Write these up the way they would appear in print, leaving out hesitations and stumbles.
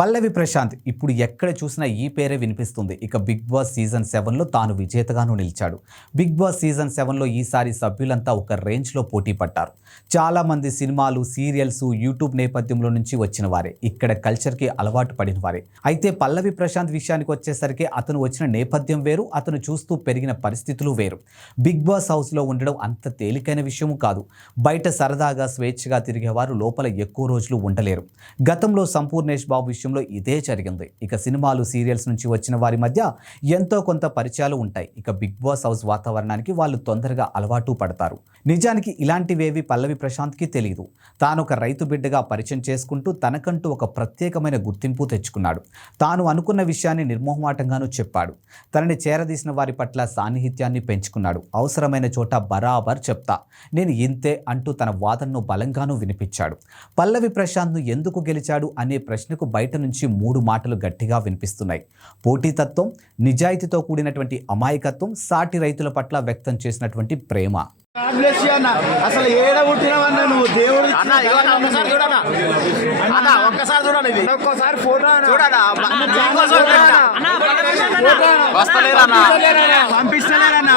పల్లవి ప్రశాంత్ ఇప్పుడు ఎక్కడ చూసినా ఈ పేరే వినిపిస్తుంది. ఇక బిగ్ బాస్ సీజన్ 7లో తాను విజేతగాను నిలిచాడు. బిగ్ బాస్ సీజన్ 7లో ఈసారి సభ్యులంతా ఒక రేంజ్లో పోటీ పడ్డారు. చాలామంది సినిమాలు, సీరియల్స్, యూట్యూబ్ నేపథ్యంలో నుంచి వచ్చిన వారే, ఇక్కడ కల్చర్కి అలవాటు పడిన వారే. అయితే పల్లవి ప్రశాంత్ విషయానికి వచ్చేసరికి అతను వచ్చిన నేపథ్యం వేరు, అతను చూస్తూ పెరిగిన పరిస్థితులు వేరు. బిగ్ బాస్ హౌస్లో ఉండడం అంత తేలికైన విషయము కాదు. బయట సరదాగా స్వేచ్ఛగా తిరిగేవారు లోపల ఎక్కువ రోజులు ఉండలేరు. గతంలో సంపూర్ణేష్ బాబు విషయంలో ఇదే జరిగింది. ఇక సినిమాలు, సీరియల్స్ నుంచి వచ్చిన వారి మధ్య ఎంతో కొంత పరిచయాలు ఉంటాయి. ఇక బిగ్ బాస్ హౌస్ వాతావరణానికి వాళ్ళు తొందరగా అలవాటు పడతారు. నిజానికి ఇలాంటివేవి పల్లవి ప్రశాంత్కి తెలియదు. తాను ఒక రైతు బిడ్డగా పరిచయం చేసుకుంటూ తనకంటూ ఒక ప్రత్యేకమైన గుర్తింపు తెచ్చుకున్నాడు. తాను అనుకున్న విషయాన్ని నిర్మోహమాటంగానూ చెప్పాడు. తనని చేరదీసిన వారి పట్ల సాన్నిహిత్యాన్ని పెంచుకున్నాడు. అవసరమైన చోట బరాబర్ చెప్తా, నేను ఇంతే అంటూ తన వాదనను బలంగానూ వినిపించాడు. పల్లవి ప్రశాంత్ను ఎందుకు గెలిచాడు అనే ప్రశ్నకు బయట నుంచి 3 మాటలు గట్టిగా వినిపిస్తున్నాయి. పోటీతత్వం, నిజాయితీతో కూడినటువంటి అమాయకత్వం, సాటి రైతుల పట్ల వ్యక్తం చేసినటువంటి ప్రేమ. అసలు ఏడ పుట్టినవన్నా నువ్వు దేవుడు ఒక్కసారి చూడండి, ఒక్కసారి ఫోటో పంపిస్తలేరన్నా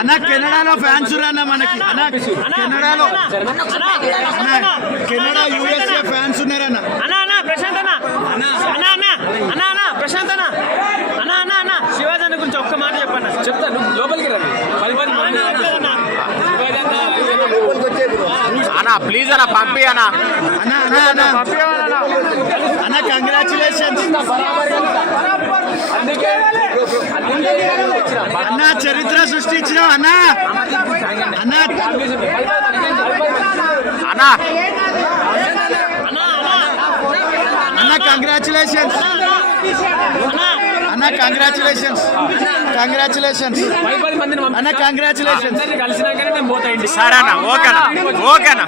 అన్న కెనడాలో ఫ్యాన్స్ అన్న మనకి కెనడాలో కెనడా యూఎస్ఏ ఫ్యాన్స్ ఉన్నారన్న ప్రశాంత్ అన్న ప్రశాంత్ అన్న శివాజీ గురించి ఒక్క మాట చెప్పన్న. చెప్తాను, లోపలికి రండి. అన్నా ప్లీజ్ అన్న పంపి అన్న అన్న కంగ్రాచులేషన్స్ అన్న, చరిత్ర సృష్టించినావు అన్న అన్న అన్న అన్న కంగ్రాచులేషన్స్ అన్న కంగ్రాచులేషన్స్ అన్న కంగ్రాచులేషన్స్ కలిసినాకనే మేము పోతాయండి. సరే అన్న, ఓకేనా.